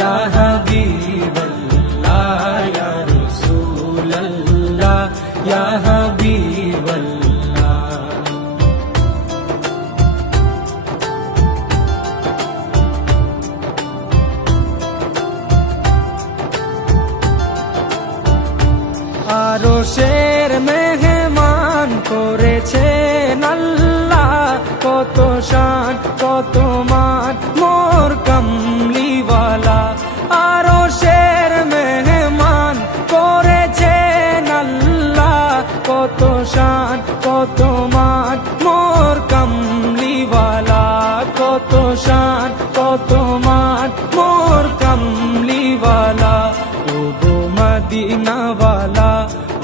या हबीब अल्लाह या रसूल अल्लाह या हबीब अल्लाह। আরশের মেহমান করেছেন আল্লাহ, কত শান কত মান মোর কামলিওয়ালা। আরশের মেহমান করেছেন আল্লাহ, কত শান কত মান মোর কামলিওয়ালা, কত শান কত মান মোর কামলিওয়ালা। ও গো মদিনাওয়ালা,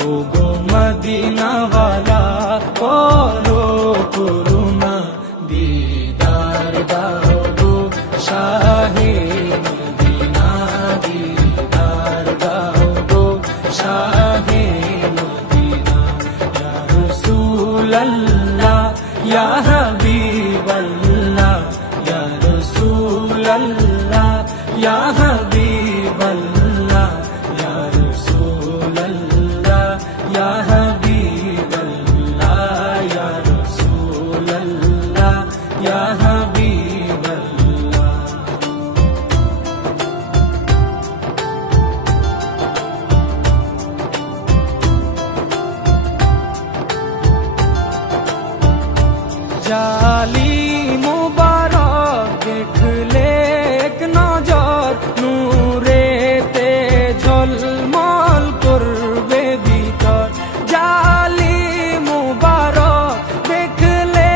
ও গো মদিনাওয়ালা, করো করুণা দিদার দাও গো শাহে মদিনা, দিদার দাও গো শাহে মদিনা। ইয়া রাসূল আল্লাহ ইয়া হাবিব আল্লাহ, ইয়া রাসূল আল্লাহ ইয়া হাবিব আল্লাহ, ইয়া রাসূল আল্লাহ ইয়া হাবিব আল্লাহ, ইয়া রাসূল আল্লাহ ইয়া হাবিব আল্লাহ। জালি মুবারক দেখলে এক নজর, নূরেতে ঝলমল করবে ভিতর। জালি মুবারক দেখলে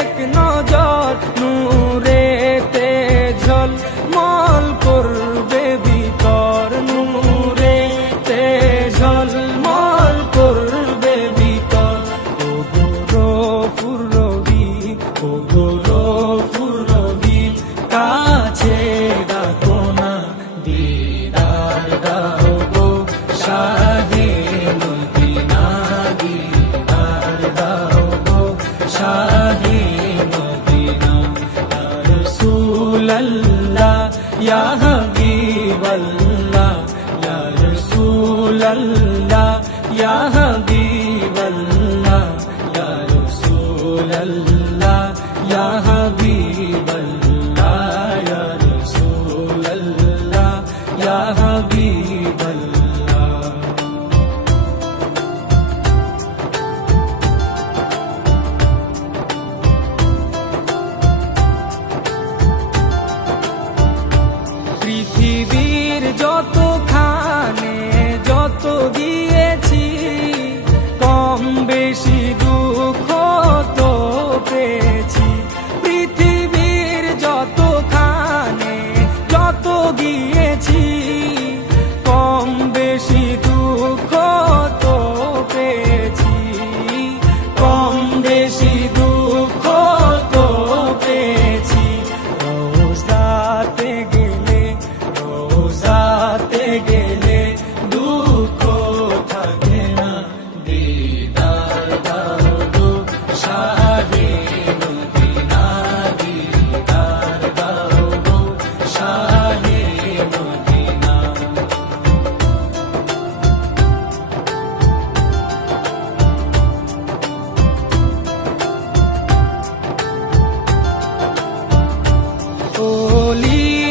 এক নজর, নূরেতে ঝলমল করবে ভিতর, নূরেতে ঝলমল করবে ভিতর। ও গো গফুর রহিম, ও গো গফুর রহিম, কাছে ডাকো না দিদার দাও গো শাহে মদিনা, দিদার দাও গো শাহে মদিনা। ইয়া রাসূল আল্লাহ ইয়া হাবিব আল্লাহ, ইয়া রাসূল আল্লাহ ইয়া হাবিব আল্লাহ, ইয়া রাসূল আল্লাহ ইয়া হাবিব আল্লাহ, ইয়া রাসূল আল্লাহ ইয়া হাবিব আল্লাহ। পৃথিবীর যতখানে যত দিয়েছি, কম বেশি দুঃখ তো পেয়েছি। পৃথিবীর যতখানে যত দিয়েছি, কম বেশি দুঃখ তো পেয়েছি, কম বেশি দুঃখ তো পেয়েছি। রোজাতে গেলে, রোজাতে গেলে দুঃখ থাকে না, দিদার দাও গো শাহে মদিনা, দিদার দাও গো শাহে মদিনা।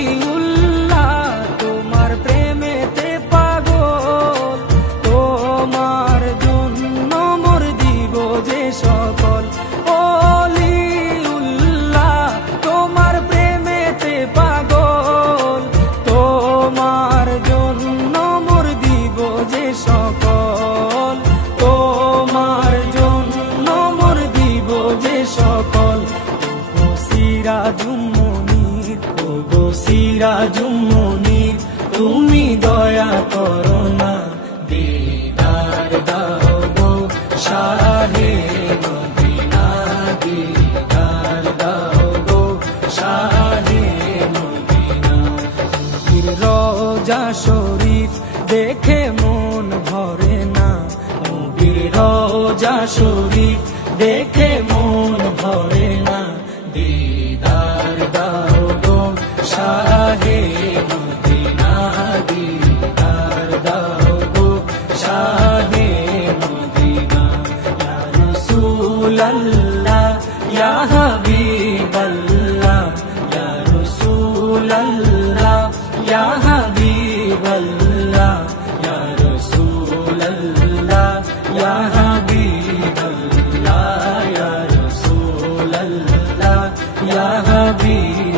ওলিউল্লাহ তোমার প্রেমেতে পাগল, তোমার জন্য মোর দিব যে সকল। ওলিউল্লাহ তোমার প্রেমেতে পাগল, তোমার জন্য মোর দিব যে সকল, তোমার জন্য মোর দিব যে সকল। ও সিরাজুম মুনীর, ও গো সিরাজুম মুনীর, তুমি দয়া করো না দিদার দাও গো শাহে মদিনা, দিদার দাও গো শাহে মদিনা। নবীর রওজা শরীফ দেখে মন ভরে না, নবীর রওজা শরীফ দেখে মন ভরে না, দিদার দাও গো শাহে মদিনা। নবী